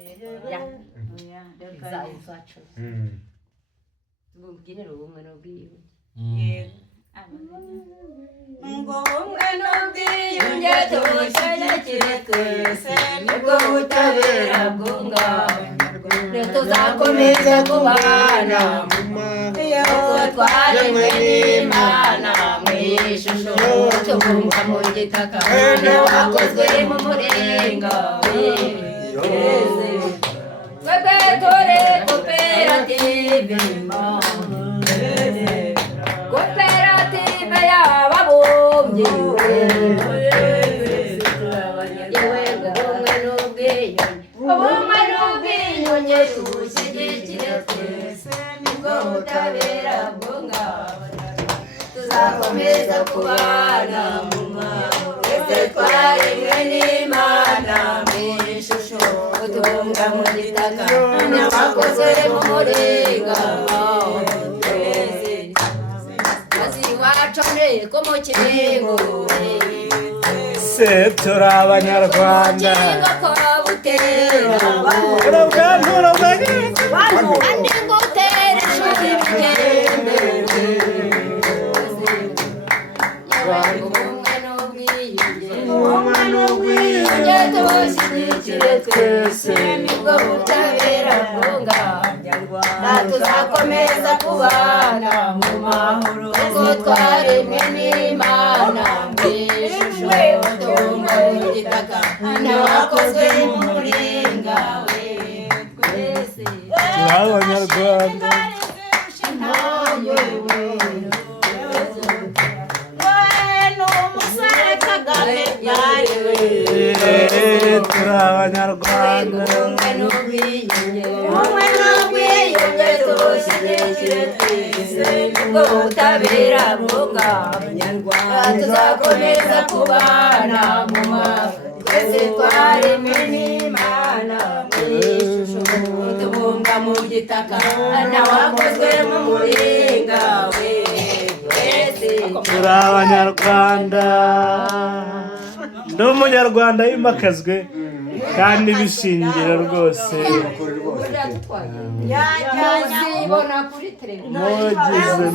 ya izacu tubwinira ubumwe n'ubwiyunge ngo ubumwe n'ubwiyunge tubushyigikire twese nibwo butabera bwunganira tuzakomeza kubana iyo twaremwe n'Imana mu ishusho tubumba mu gitaka wakozwe mu muringa twebwe tore koperative y'ababumbyi yewe ubumwe n'ubwiyunge tubushyigikire twese nibwo butabera bwunganira tuzakomeza kubana mu mahoro twese twaremwe n'Imana mu ishusho tubumba mu gitaka n'abakozwe mu muringa se turi abanyarwanda twese nibwo butabera bwunganira tuzakomeza kubana mu mahoro kuko twaremwe n'Imana mu ishusho tubumba mu gitaka n'abakozwe mu muringa we twese turi abanyarwanda turi abanyarwanda ubumwe n'ubwiyunge tubushyigikire twese nibwo butabera bwunganira tuzakomeza kubana mu mahoro twese twaremwe n'Imana mu ishusho tubumba mu gitaka n'abakozwe mu muringa we twese turi abanyarwanda ndi umunyarwanda yimakazwe kandi bishingira rwose muzibona kuri televiziyo mugize